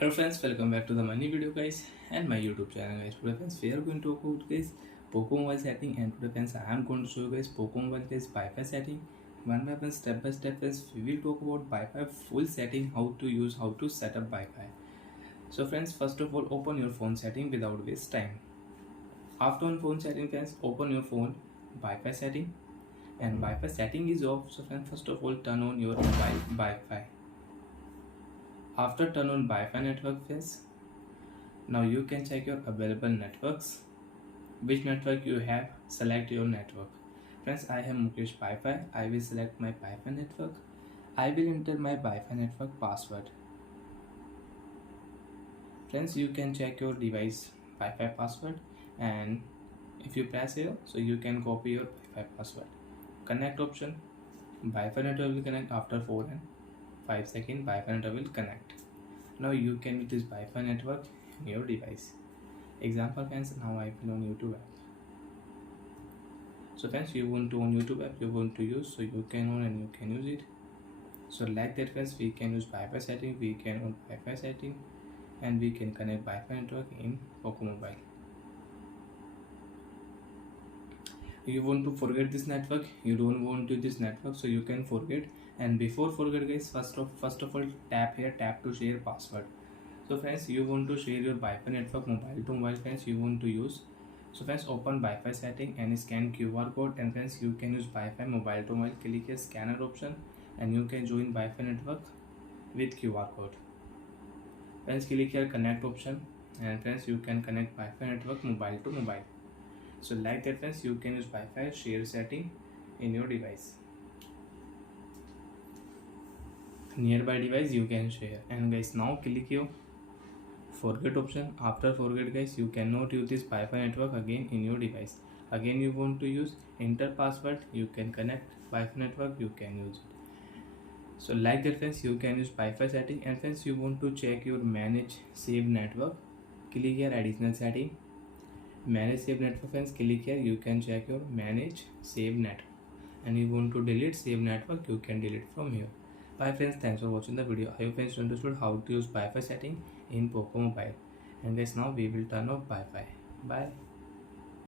Hello friends, welcome back to the money video guys and my YouTube channel guys. Today friends we are going to talk about guys Poco mobile setting, and today friends I am going to show you guys Poco mobile guys Wi-Fi setting. One by one, step by step friends, we will talk about Wi-Fi full setting, how to use, how to set up Wi-Fi. So friends, first of all open your phone setting without waste time. After on phone setting friends, open your phone Wi-Fi setting, and Wi-Fi setting is off. So friends, first of all turn on your mobile Wi-Fi. After turn on Wi-Fi network friends, now you can check your available networks. Which network you have, select your network. Friends, I have Mukesh Wi-Fi. I will select my Wi-Fi network. I will enter my Wi-Fi network password. Friends, you can check your device Wi-Fi password, and if you press here, so you can copy your Wi-Fi password. Connect option. Wi-Fi network will connect after 4 and 5 seconds. Wi-Fi network will connect. Now you can use this Wi-Fi network in your device. Example friends, now I will on YouTube app. So friends, you want to on YouTube app, you want to use, so you can on and you can use it. So like that friends, we can use Wi-Fi setting, we can on Wi-Fi setting, and we can connect Wi-Fi network in Poco Mobile. You want to forget this network, you don't want to this network, so you can forget. And before forget guys, first of all tap here, tap to share password. So friends, you want to share your Wi-Fi network mobile to mobile friends you want to use. So friends, open Wi-Fi setting and scan QR code, and friends you can use Wi-Fi mobile to mobile. Click here scanner option and you can join Wi-Fi network with QR code. Friends, click here connect option, and friends you can connect Wi-Fi network mobile to mobile. So like that friends, you can use Wi-Fi share setting in your device. Nearby device you can share. And guys, now click here forget option. After forget guys, you cannot use this Wi-Fi network again in your device. Again you want to use, enter password, you can connect Wi-Fi network, you can use it. So like that friends, you can use Wi-Fi setting. And friends, you want to check your manage save network, click here additional setting, manage save network. Friends, click here, you can check your manage save network, and you want to delete save network, you can delete from here. Bye friends, thanks for watching the video. I hope friends understood how to use Wi-Fi setting in Poco Mobile. And guys, now we will turn off Wi-Fi. Bye.